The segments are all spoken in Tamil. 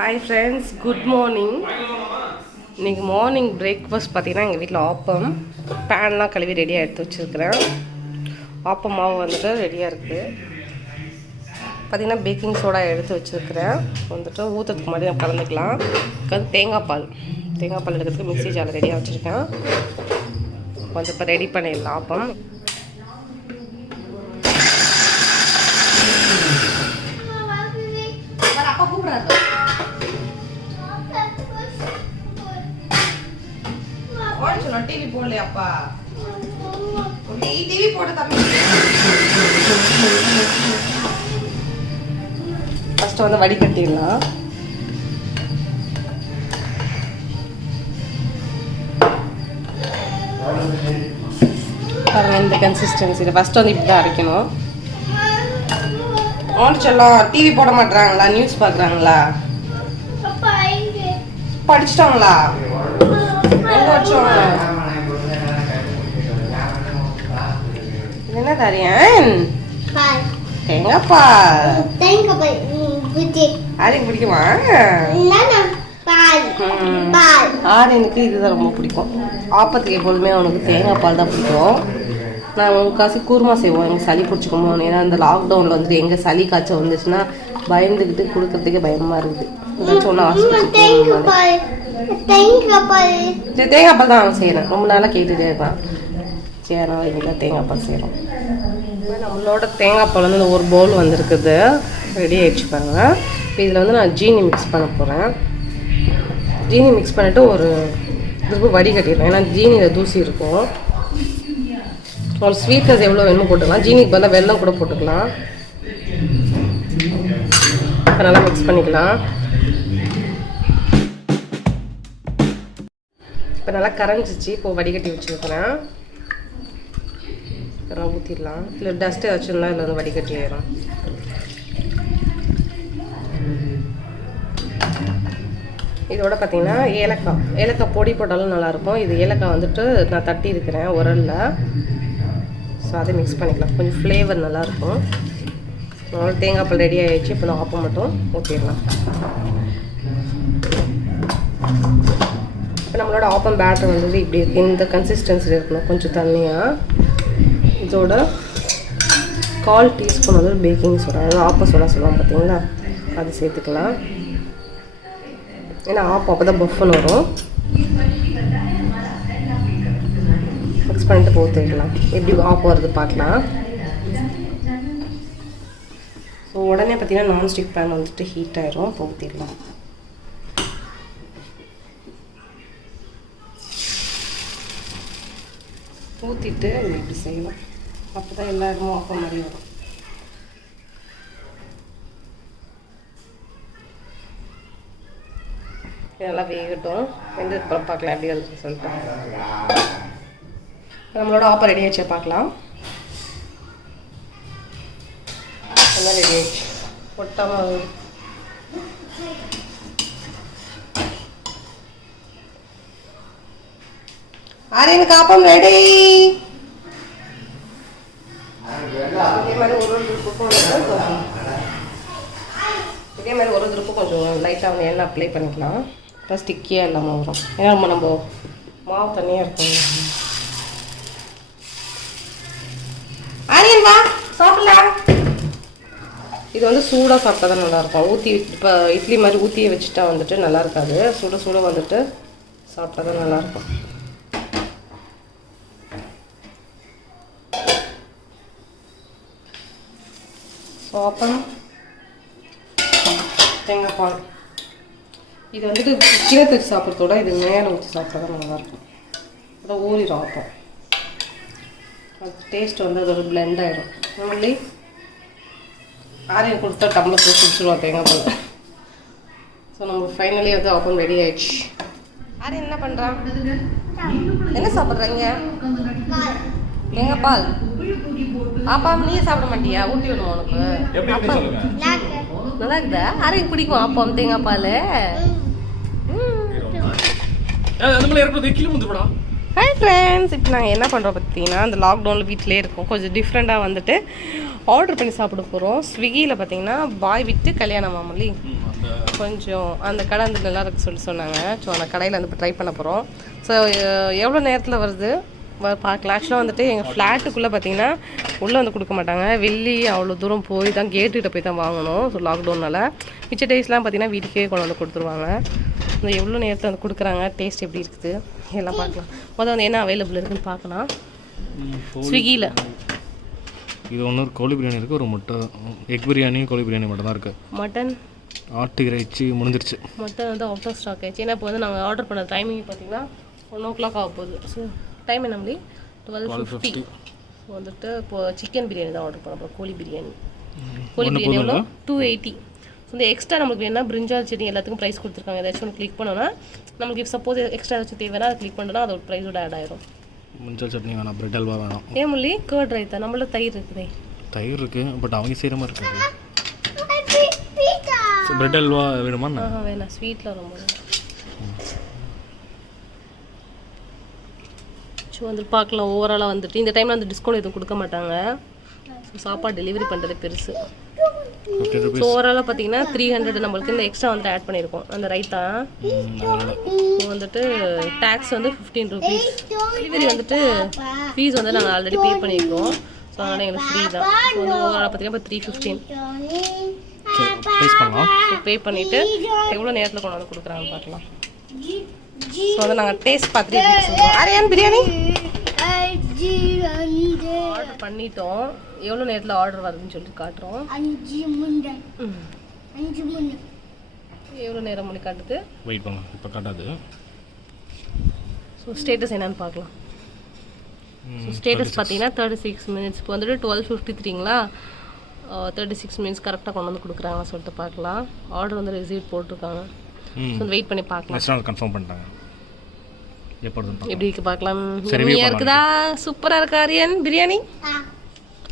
Hi friends, good morning. இன்னைக்கு மார்னிங் பிரேக்ஃபாஸ்ட் பார்த்தீங்கன்னா எங்கள் வீட்டில் ஆப்பம் பேன்லாம் கழுவி ரெடியாக எடுத்து வச்சுருக்கிறேன். ஆப்பம் மாவு வந்துட்டு ரெடியாக இருக்குது. பார்த்தீங்கன்னா பேக்கிங் சோடா எடுத்து வச்சுருக்கிறேன். வந்துட்டு ஊற்றுறதுக்கு முன்னாடி நம்ம கலந்துக்கலாம். வந்து தேங்காய் பால் எடுக்கிறதுக்கு மிக்ஸி ஜாரில் ரெடியாக வச்சுருக்கேன். கொஞ்சம் இப்போ ரெடி பண்ணிடலாம் ஆப்பம். அப்பா கூப்பிடாது. டிவி போடலையாப்பா? டிவி போட்டு தம்பி. ஃபர்ஸ்ட் வந்து வடிகட்டிடலாம். பாருங்க இந்த கன்சிஸ்டன்சி. ஃபர்ஸ்ட் வந்து இப்படி தான் அரைக்கணும். ஆன்ச்செல்லாம் டிவி போட மாட்டாங்களா? நியூஸ் பார்க்குறாங்களா? படிச்சிட்டாங்களா? என்ன தரியன்? தேங்காய் பால். ஆரியனுக்கு பிடிக்குமா? ஆரியனுக்கு இதுதான் ரொம்ப பிடிக்கும். ஆப்பத்துக்கு எப்போதுமே அவனுக்கு தேங்காய் பால் தான் பிடிக்கும். நான் முக்காசி கூர்மா செய்வோம். எங்கள் சளி பிடிச்சிக்கோமோ. ஏன்னா இந்த லாக்டவுனில் வந்துட்டு எங்கள் சளி காய்ச்சல் வந்துச்சுன்னா பயந்துக்கிட்டு கொடுக்கறதுக்கே பயமாக இருக்குது. ஏதாச்சும் ஒன்று தேங்காய் பால் தான் அவன் செய்கிறேன். ரொம்ப நாளாக கேட்டுகிட்டே இருக்கான். சரி அதனால் இன்னைக்கு தேங்காய் பால் செய்கிறோம். நம்மளோட தேங்காய் பால் வந்து இந்த ஒரு பவுல் வந்துருக்குது. ரெடி ஆகிடுச்சு பாருங்க. இப்போ இதில் வந்து நான் ஜீனி மிக்ஸ் பண்ண போகிறேன். ஜீனி மிக்ஸ் பண்ணிவிட்டு ஒரு இதுக்கு வடிகட்டிடுவேன். ஏன்னா ஜீனியில் தூசி இருக்கும். ஒரு ஸ்வீட்னஸ் எவ்வளோ வேணுமோ போட்டுக்கலாம். ஜீனிக்கு பதிலாக வெல்லம் கூட போட்டுக்கலாம். நல்லா மிக்ஸ் பண்ணிக்கலாம். இப்போ நல்லா கரைஞ்சிச்சு. இப்போ வடிகட்டி வச்சுருக்கிறேன். இதெல்லாம் ஊற்றிடலாம். இல்லை டஸ்ட்டு ஏதாச்சும் இருந்தால் இதில் வந்து வடிகட்டி ஆயிடும். இதோட பார்த்தீங்கன்னா ஏலக்காய் பொடி போட்டாலும் நல்லாயிருக்கும். இது ஏலக்காய் வந்துட்டு நான் தட்டி இருக்கிறேன் உரலில். ஸோ அதை மிக்ஸ் பண்ணிக்கலாம். கொஞ்சம் ஃப்ளேவர் நல்லாயிருக்கும். அதனால தேங்காய் பால் ரெடி ஆகிடுச்சு. இப்போ நான் ஆப்பம் மட்டும் ஊற்றிடலாம். இப்போ நம்மளோட ஆப்பம் பேட்டர் வந்து இப்படி இருக்குது. இந்த கன்சிஸ்டன்சியில் இருக்கணும். கொஞ்சம் தண்ணியாக. இதோட 1/4 டீஸ்பூன் வந்து பேக்கிங் சோடா, அதாவது ஆப்ப சோடா சொல்லுவோம் பார்த்தீங்களா, அது சேர்த்துக்கலாம். ஏன்னா ஆப்பம் அப்போ தான் பஃப்னு வரும். மிக்ஸ் பண்ணிட்டு போட்டுக்கலாம். எப்படி ஆப்பம் வருது பார்க்கலாம். ஸோ உடனே பார்த்தீங்கன்னா நான்ஸ்டிக் பேன் வந்துட்டு ஹீட் ஆயிரும். இப்போ ஊற்றிடலாம். ஊற்றிட்டு இப்படி செய்யலாம். அப்போ தான் எல்லா இடமும் ஆப்பம் மாதிரி வரும். நல்லா வேகட்டும். வெந்ததுக்கப்புறம் பார்க்கலாம் எப்படி வருதுன்னு சொல்லிட்டு. நம்மளோட ஆப்பம் ரெடி ஆகிடுச்சு பார்க்கலாம். நல்லா ரெடி ஆகிடுச்சு. ஒட்டாமல் ஆரியனுக்கு ஆப்பம் ரெடி. இதே மாதிரி ஒரு திருப்பு கொஞ்சம் லைட்டாக வந்து எண்ணெய் அப்ளை பண்ணிக்கலாம். இப்போ ஸ்டிக்கியாக இல்லாமல் வரும். ஏன்னா நம்ம மாவு தண்ணியாக இருக்கும். ஆரியன் வா சாப்பிடலாம். இது வந்து சூடாக சாப்பிட்டா தான் நல்லாயிருக்கும். ஊற்றி இப்போ இட்லி மாதிரி ஊற்றியே வச்சுட்டா வந்துட்டு நல்லா இருக்காது. சுட வந்துட்டு சாப்பிட்டா தான் நல்லாயிருக்கும். ஆப்பம் தேங்காய் பால் இது வந்துட்டு கீழே வச்சு சாப்பிட்றதோட இது மேலே ஊற்றி சாப்பிட்டா தான் நல்லாயிருக்கும். அதான் ஊறிடும் ஆப்பம். அது டேஸ்ட் வந்து அதோட பிளெண்ட் ஆகிடும். ஒன்லி ஆரியன் கொடுத்தா டம்ளர் போட்டு குடிச்சிடுவோம் தேங்காய் பால். ஸோ நம்ம ஃபைனலி வந்து ஆப்பம் ரெடி ஆகிடுச்சு. ஆரியன் என்ன பண்ணுறான்? என்ன சாப்பிட்றாங்க? தேங்காய் பால். ஆப்பா நீயே சாப்பிட மாட்டியா? ஊட்டி விடுவோம் உனக்கு. நல்லா இருக்குதா? ஆரியனுக்கு பிடிக்கும் ஆப்பம் தேங்காய் பால். ஹாய் ஃப்ரெண்ட்ஸ், இப்போ நாங்கள் என்ன பண்ணுறோம் பார்த்தீங்கன்னா, அந்த லாக்டவுனில் வீட்டிலே இருக்கோம். கொஞ்சம் டிஃப்ரெண்ட்டாக வந்துட்டு ஆர்டர் பண்ணி சாப்பிட போகிறோம். ஸ்விக்கியில் பார்த்தீங்கன்னா பாய் வீட்டு கல்யாணம் மாமல்லி கொஞ்சம் அந்த கடை வந்து நல்லா இருக்கு சொல்லி சொன்னாங்க. ஸோ அந்த கடையில் வந்து இப்போ ட்ரை பண்ண போகிறோம். ஸோ எவ்வளோ நேரத்தில் வருது பார்க்கலாம். ஆக்சுவலாக வந்துட்டு எங்கள் ஃப்ளாட்டுக்குள்ளே பார்த்தீங்கன்னா உள்ளே வந்து கொடுக்க மாட்டாங்க. வெளியே அவ்வளோ தூரம் போய் தான் கேட்டுக்கிட்ட போய் தான் வாங்கணும். ஸோ லாக்டவுனால் மிச்ச டேஸ்லாம் பார்த்தீங்கன்னா வீட்டுக்கே கொண்டு வந்து கொடுத்துருவாங்க. இந்த எவ்வளோ நேரத்தில் வந்து கொடுக்குறாங்க, டேஸ்ட் எப்படி இருக்குது எல்லாம் பார்க்கலாம். முதல்ல வந்து என்ன அவைலபிள் இருக்குதுன்னு பார்க்கலாம். ஸ்விக்கியில் இது ஒன்று கோழி பிரியாணி இருக்குது, ஒரு முட்டை எக் பிரியாணி கோழி பிரியாணி மட்டும் தான் இருக்குது. மட்டன் ஆட்டு இறைச்சி முடிஞ்சிருச்சு. மட்டன் வந்து அவுட் ஆஃப் ஸ்டாக் ஆயிடுச்சு. ஏன்னா இப்போ வந்து நாங்கள் ஆர்டர் பண்ண டைமிங் பார்த்தீங்கன்னா 1 o'clock ஆக போகுது. ஸோ டைம் என்ன மணி 12:50. ஸோ வந்துட்டு இப்போ சிக்கன் பிரியாணி தான் ஆர்டர் பண்ண போகிறோம். கோழி பிரியாணி எவ்வளோ 280. ஸோ இந்த எக்ஸ்ட்ரா நமக்கு வேணா பிரிஞ்சால் சட்னி எல்லாத்துக்கும் ப்ரைஸ் கொடுத்துருக்காங்க. ஏதாச்சும் ஒன்று கிளிக் பண்ணோன்னா நமக்கு சப்போஸ் எக்ஸ்ட்ரா ஏதாச்சும் தேவைன்னா அதை கிளிக் பண்ணோன்னா அதோட ப்ரைஸோட ஆட் ஆயிரும். மஞ்சள் சட்னி வேணாம், பிரெட் அல்வா வேணாம். ஏன் முள்ளி கர்ட் ரைத்தா? நம்மள தயிர் இருக்குதே. தயிர் இருக்குது, பட் அவங்க செய்கிற மாதிரி இருக்குது. பிரெட் அல்வா வேணுமா? வேணாம், ஸ்வீட்டில் ரொம்ப. ஸோ வந்துட்டு பார்க்கலாம். ஓவராலாக வந்துட்டு இந்த டைமில் வந்து டிஸ்கவுண்ட் எதுவும் கொடுக்க மாட்டாங்க. ஸோ சாப்பாடு டெலிவரி பண்ணுறது பெருசு. ஸோ ஓவராலாக பார்த்தீங்கன்னா 300 நம்மளுக்கு இந்த எக்ஸ்ட்ரா வந்து ஆட் பண்ணியிருக்கோம் அந்த ரைத்தா. ஸோ வந்துட்டு டேக்ஸ் வந்து 15 rupees. டெலிவரி வந்துட்டு ஃபீஸ் வந்து நாங்கள் ஆல்ரெடி பே பண்ணியிருக்கோம். ஸோ அதனால் எங்களுக்கு ஃப்ரீ தான். ஸோ வந்து ஓவராலாக பார்த்தீங்கன்னா இப்போ 315 பே பண்ணிவிட்டு எவ்வளோ நேரத்தில் கொண்டு வந்து கொடுக்குறாங்கன்னு பார்க்கலாம். ஸோ வந்து நாங்கள் டேஸ்ட் பார்த்துட்டு சொல்லுவோம். அரையான் பிரியாணி ஆர்டர் பண்ணிட்டோம். எவ்வளோ நேரத்தில் ஆர்டர் வருதுன்னு சொல்லிட்டு காட்டுறோம். 5 மணி எவ்வளோ நேரம் மணி காட்டுது? வெயிட் பண்ணலாம், இப்போ காட்டாது. ஸோ ஸ்டேட்டஸ் என்னன்னு பார்க்கலாம். ஸோ ஸ்டேட்டஸ் பார்த்தீங்கன்னா 36 minutes. இப்போ வந்துட்டு 12:53ங்களா, 36 minutes கரெக்டாக கொண்டு வந்து கொடுக்குறாங்க சொல்லிட்டு பார்க்கலாம். ஆர்டர் வந்து ரிசீவ் போட்டிருக்காங்க. ஸோ வெயிட் பண்ணி பார்க்கலாம். கன்ஃபார்ம் பண்ணிட்டாங்க. எப்படி இருக்கு பார்க்கலாம். எம்மியா இருக்குதா? சூப்பராக இருக்கா ஆரியன் பிரியாணி?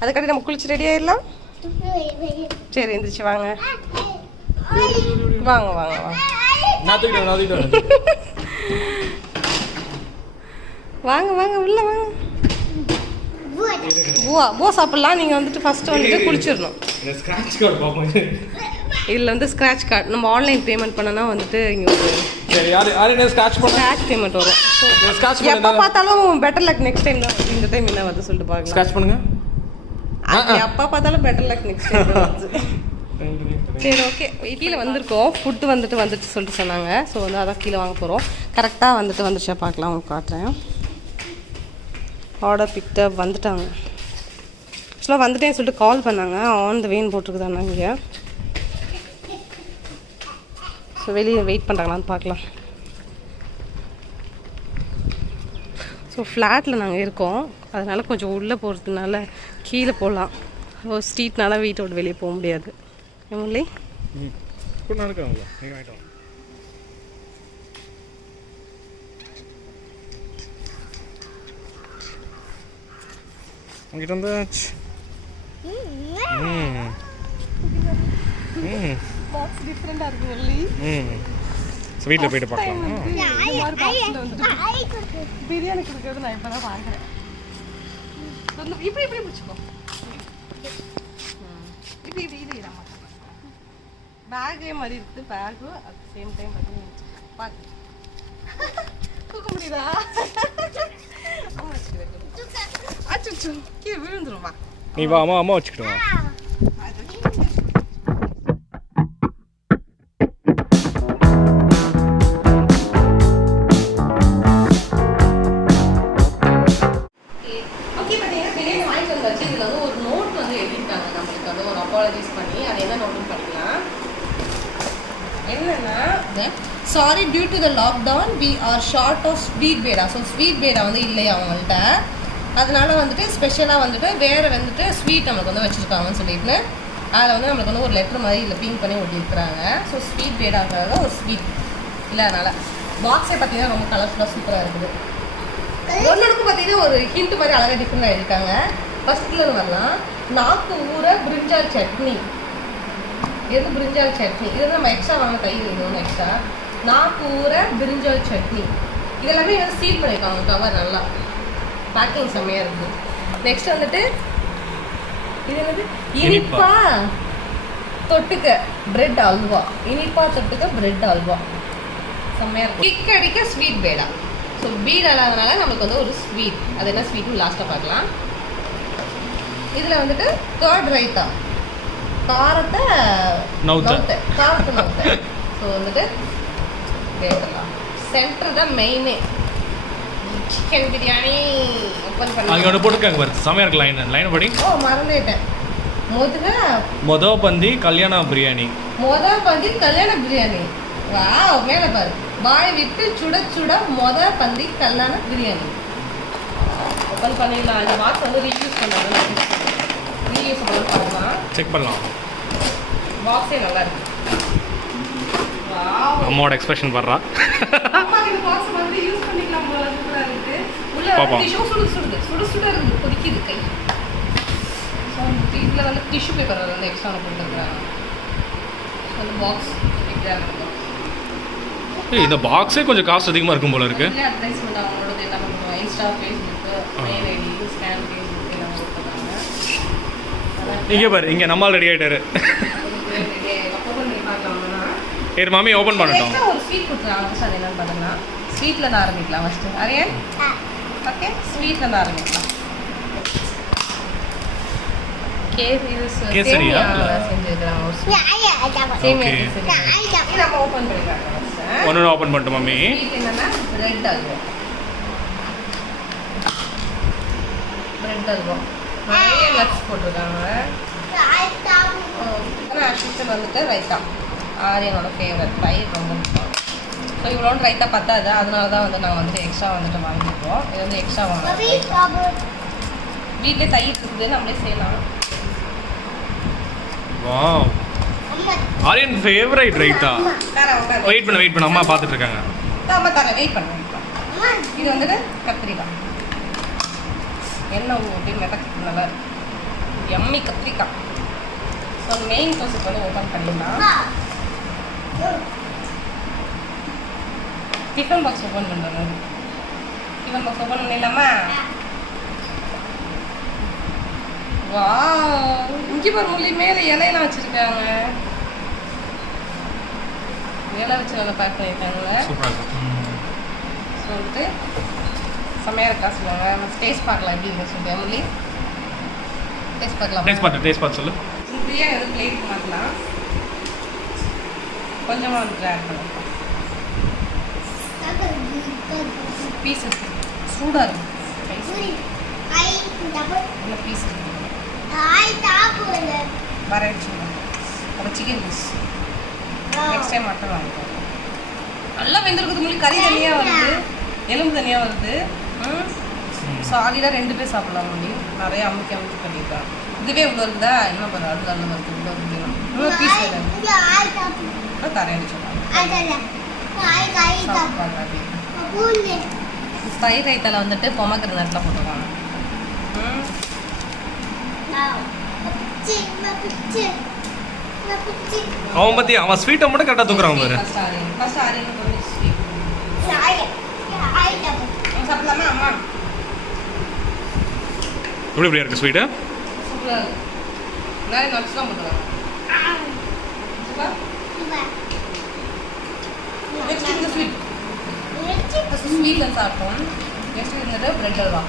அதுக்காண்டி நம்ம குளிச்சு ரெடி ஆயிடலாம். சரி எந்திரிச்சு வாங்க வாங்க வாங்க வாங்க வாங்க உள்ள வாங்க. பூவா சாப்பிடலாம். நீங்கள் வந்துட்டு ஃபர்ஸ்ட் வந்துட்டு குளிச்சிடணும். இதில் வந்து ஸ்க்ராட்ச் கார்டு நம்ம ஆன்லைன் பேமெண்ட் பண்ணனா வந்துட்டு இங்கே ஒரு ஸ்க்ராட்ச் பேமெண்ட் வரும். எப்போ பார்த்தாலும் பெட்டர் லக் நெக்ஸ்ட் டைம் தான். இந்த டைம் என்ன வந்து சொல்லிட்டு பார்க்கலாம். ஸ்க்ராட்ச் பண்ணுங்க. எப்போ பார்த்தாலும் பெட்டர் லக் நெக்ஸ்ட் டைம் வருது. சரி ஓகே, கீழே வந்திருக்கோம். ஃபுட்டு வந்துட்டு சொல்லிட்டு சொன்னாங்க. ஸோ வந்து அதான் கீழே வாங்க போகிறோம். கரெக்டாக வந்துச்சா பார்க்கலாம், உங்களுக்கு காட்டுறேன். ஆர்டர் பிக்டப் வந்துட்டாங்க. ஆக்சுவலாக வந்துட்டேன்னு சொல்லிட்டு கால் பண்ணாங்க. ஆன் த வேன் போட்டிருக்குதாண்ணா இங்கே. ஸோ வெளியே வெயிட் பண்ணுறாங்களான்னு பார்க்கலாம். ஸோ ஃப்ளாட்டில் நாங்கள் இருக்கோம். அதனால் கொஞ்சம் உள்ளே போகிறதுனால கீழே போகலாம். ஒரு ஸ்ட்ரீட்னால வீட்டோட வெளியே போக முடியாது. எம்எல்ஏ உங்ககிட்ட வந்தாச்சு. பாக்ஸ் டிஃப்ரெண்டாக இருக்கு ஒல்லி. வீட்டில் போயிட்டு பார்க்கலாம். பிரியாணி கொடுக்குறது நான் இப்போ தான் பார்க்குறேன். இப்படி பிடிச்சிக்கோ. இப்படி இது பேக்கே மாதிரி இருக்குது. பேக்கு அட் சேம் டைம் பார்த்து தூக்க முடியுதா? அச்சோ கீழே விழுந்துருமா. நீ வா, அம்மா வச்சுக்கிட்டு வா. Sorry, due to the lockdown we are short of sweet beda. So sweet beda வந்து இல்லையா அவங்கள்ட்ட. அதனால வந்துட்டு ஸ்பெஷலாக வந்துட்டு வேறு வந்துட்டு ஸ்வீட் நம்மளுக்கு வந்து வச்சுருக்காங்கன்னு சொல்லிட்டு அதில் வந்து நம்மளுக்கு வந்து ஒரு லெட்டர் மாதிரி இல்லை பிங்க் பண்ணி ஒட்டியிருக்கிறாங்க. ஸோ ஸ்வீட் பேடாங்கிறத ஒரு ஸ்வீட் இல்லை. அதனால் பாக்ஸே பார்த்தீங்கன்னா ரொம்ப கலர்ஃபுல்லாக சூப்பராக இருக்குது. ஒன்றுக்கும் பார்த்தீங்கன்னா ஒரு ஹிண்ட் மாதிரி அழகாக டிஃப்ரெண்டாக இருக்காங்க. ஃபஸ்ட்டில் வரலாம். நாக்கு ஊற பிரிஞ்சால் சட்னி. எது பிரிஞ்சால் சட்னி? இது நம்ம எக்ஸ்ட்ரா வாங்க தயிர் வேணும் எக்ஸ்ட்ரா. நாக்கு ஊற பிரிஞ்சால் சட்னி. இதெல்லாமே வந்து சீல் பண்ணியிருக்காங்க. கவர் நல்லா பேக்கிங் செம்மையாக இருக்குது. நெக்ஸ்ட் வந்துட்டு இது என்னது? இனிப்பா தொட்டுக்க பிரெட் அல்வா, இனிப்பா தொட்டுக்க பிரெட் அல்வா செம்மையாக இருக்கும். கிக் அடிக்க ஸ்வீட் பேடா. ஸோ பீட் இல்லாதனால நம்மளுக்கு வந்து ஒரு ஸ்வீட், அது என்ன ஸ்வீட்னு லாஸ்ட்டாக பார்க்கலாம். இதில் வந்துட்டு கர்ட் ரைத்தா, காரத்தை நவுத்த. ஸோ வந்துட்டு வேடலாம். சென்டர் தான் மெயினே. சிக்கன் பிரியாணி ஓப்பன் பண்ணி அங்கே ஒன்று போட்டுருக்காங்க பாரு, செம்மையாக இருக்கு. லைன் படி. ஓ மறந்துட்டேன். மொத பந்தி கல்யாண பிரியாணி. வாவ், மேல பாரு. பாய் விட்டு சுட சுட பந்தி கல்யாண பிரியாணி ஓப்பன் பண்ணிடலாம். இந்த பாக்ஸ் வந்து ரீயூஸ் பண்ணலாம். செக் பண்ணலாம். பாக்ஸே நல்லா இருக்கு. வாவ், அம்மாவோட எக்ஸ்பிரஷன் பாடுறா. அம்மா இந்த பாக்ஸ் வந்து யூஸ் பண்ணிக்கலாம் போல. சூப்பரா இருக்கு. உள்ள டிஷ்யூ சுடு இருக்கு, கொதிக்குது கை. இதில் வந்து டிஷ்யூ பேப்பர் வந்து எக்ஸ்ட்ரா கொடுத்துருக்குறாங்க. அந்த பாக்ஸ் இந்த பாக்ஸே கொஞ்சம் காஸ்ட் அதிகமாக இருக்கும் போல இருக்கு. அட்வர்டைஸ்மெண்ட் அவங்களோட எல்லாம் பண்ணுவாங்க. Insta, Facebook, mail ID, scan Facebook எல்லாம் கொடுத்துருக்காங்க. இங்கே பாரு, இங்கே நம்மால் ரெடி ஆகிட்டாரு. சரி மாமி ஓப்பன் பண்ணட்டும். ஒரு ஸ்வீட் கொடுத்துருக்காங்க. ஃபஸ்ட் அது என்னன்னு பார்த்தோம்னா ஸ்வீட்டில் தான் ஆரம்பிக்கலாம். ஃபஸ்ட்டு அரியன் ஓகே, ஸ்வீட்டில் தான் ஆரம்பிக்கலாம். கேசரியா ஒன்று ஓப்பன் பண்ணிட்டு மம்மி. பிரெட் அல்வா நிறைய நட்ஸ் போட்டிருக்காங்க. வந்துட்டு ரைத்தா, ஆரியனோட ஃபேவரட். தயிர் ரொம்ப பிடிக்கும். ஸோ இவ்வளோன்னு ரைத்தா பத்தாது, அதனால தான் வந்து நாங்கள் வந்துட்டு எக்ஸ்ட்ரா வந்துட்டு வாங்கிப்போம். இது வந்து எக்ஸ்ட்ரா வாங்க. வீட்டிலே தயிர் இருக்குது, நம்மளே செய்யலாம். Wow, Aryan favourite raita. Wait பண்ண அம்மா பார்த்துட்டு இருக்காங்க. அம்மா தரேன், வெயிட் பண்ண. இது வந்துட்டு கத்திரிக்காய், எண்ணெய் ஊற்றி மிதக்கு நல்லா இருக்கு. எம்மி கத்திரிக்காய். ஸோ மெயின் கோர்ஸுக்கு வந்து ஓப்பன் பண்ணிடலாம். டிஃபன் பாக்ஸ் ஓப்பன் பண்ணுறோம். டிஃபன் பாக்ஸ் ஓப்பன் பண்ணிடலாமா? வாவ், இஞ்சி பருமொழி மேலே இலையெல்லாம் வச்சுருக்காங்க. இலை வச்சு நல்லா பேக் பண்ணியிருக்காங்க. ஸோ வந்துட்டு செம்மையாக இருக்கா சொல்லுவாங்க. டேஸ்ட் பார்க்கலாம் எப்படி இருக்கு சொல்லுங்க மொழி. டேஸ்ட் பார்க்கலாம். டேஸ்ட் பார்த்து சொல்லு. பிரியாணி வந்து பிளேட் மாற்றலாம். கொஞ்சமாக வந்துட்டு ஆட் பண்ணலாம். பீஸ் இருக்கு, சூடாக இருக்கும். என்ன பீஸ் இருக்கு வரச்சு. அப்புறம் chicken piece. Next time mutton வாங்கிப்போம். நல்லா வெந்திருக்குது மொழி. கறி தனியாக வருது, எலும்பு தனியாக வருது. சாலிடாக 2 பேர் சாப்பிடலாம் மொழி. நிறைய அமுக்கி பண்ணியிருக்காங்க. இதுவே இவ்வளோ இருக்குதா, என்ன பண்ணுறது? அது நல்ல வருது. இவ்வளோ இருக்குதுன்னா இவ்வளோ பீஸ் வேணும். தரையடி சொன்னாங்க. தயிர் ரைத்தால வந்துட்டு பொமக்ரனட்லாம் போட்டுருவாங்க. அவன் பத்தி அவன் ஸ்வீட்டை மட்டும் கரெக்டாக தூக்குறான் பாரு. சாப்பிடலாமா அம்மா? எப்படி இருக்கு ஸ்வீட்டு? சூப்பராக இருக்கு. நிறைய நட்ஸ்லாம் போட்டுருவாங்க. நெக்ஸ்ட் இந்த ஸ்வீட் ஸ்வீட்டில் சாப்பிட்டோம். நெக்ஸ்ட் இருந்தது பிரெட் அல்வா.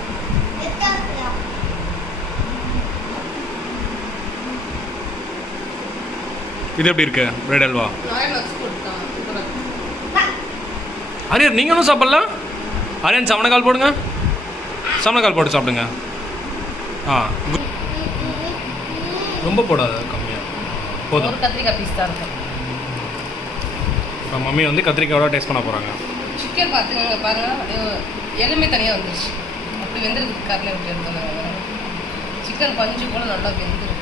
இது எப்படி இருக்கு பிரெட் அல்வா? ஆரியன் நீங்கள் ஒன்றும் சாப்பிடலாம். ஆரியன் சமணக்கால் போடுங்க. சமணக்கால் போட்டு சாப்பிடுங்க. ரொம்ப போடாத, கம்மியாக போதும். கத்திரிக்காய் பீஸ் தான் இருக்கும். இப்போ மம்மி வந்து கத்திரிக்காயோட டேஸ்ட் பண்ண போகிறாங்க. சிக்கன் பார்த்துக்கோங்க, பாருங்கள் எலும்பே தனியாக வந்துருச்சு. அப்படி வெந்திருக்கு. கறில் விட்டு எடுத்துனாங்க. சிக்கன் பஞ்சு போல் நல்லா வெந்துருக்கு.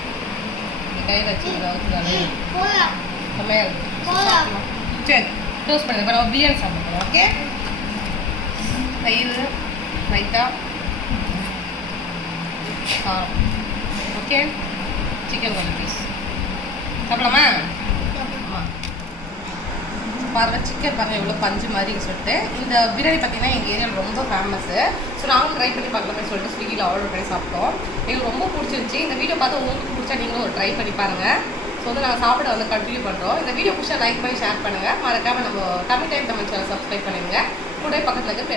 கையில் வச்சு செம்மையாக இருக்கு. சரி க்ளோஸ் பண்ணுங்க. இப்போ நம்ம பிரியாணி சாப்பிடுறோம். ஓகே, தயிர் ரைத்தா ஓகே, சிக்கன் கொஞ்சம் பீஸ் சாப்பிடலாமா? பாருங்கள் சிக்கன் பாருங்கள் எவ்வளோ பஞ்சு மாதிரி சொல்லிட்டு. இந்த பிரியாணி பார்த்தீங்கன்னா எங்கள் ஏரியாவில் ரொம்ப ஃபேமஸ்ஸு. ஸோ நாங்களும் ட்ரை பண்ணி பார்க்கலாமே சொல்லிட்டு ஸ்விக்கியில் ஆர்டர் பண்ணி சாப்பிட்டோம். எங்களுக்கு ரொம்ப பிடிச்சிருந்துச்சி. இந்த வீடியோ பார்த்து உங்களுக்கு பிடிச்சா நீங்களும் ஒரு ட்ரை பண்ணி பாருங்கள். ஸோ வந்து நாங்கள் சாப்பிட வந்து கண்டினியூ பண்ணுறோம். இந்த வீடியோ பிடிச்சா லைக் பண்ணி ஷேர் பண்ணுங்கள். மறக்காமல் நம்ம Tamil time Tamil channel subscribe பண்ணிடுங்க. கூட பக்கத்தில் இருக்க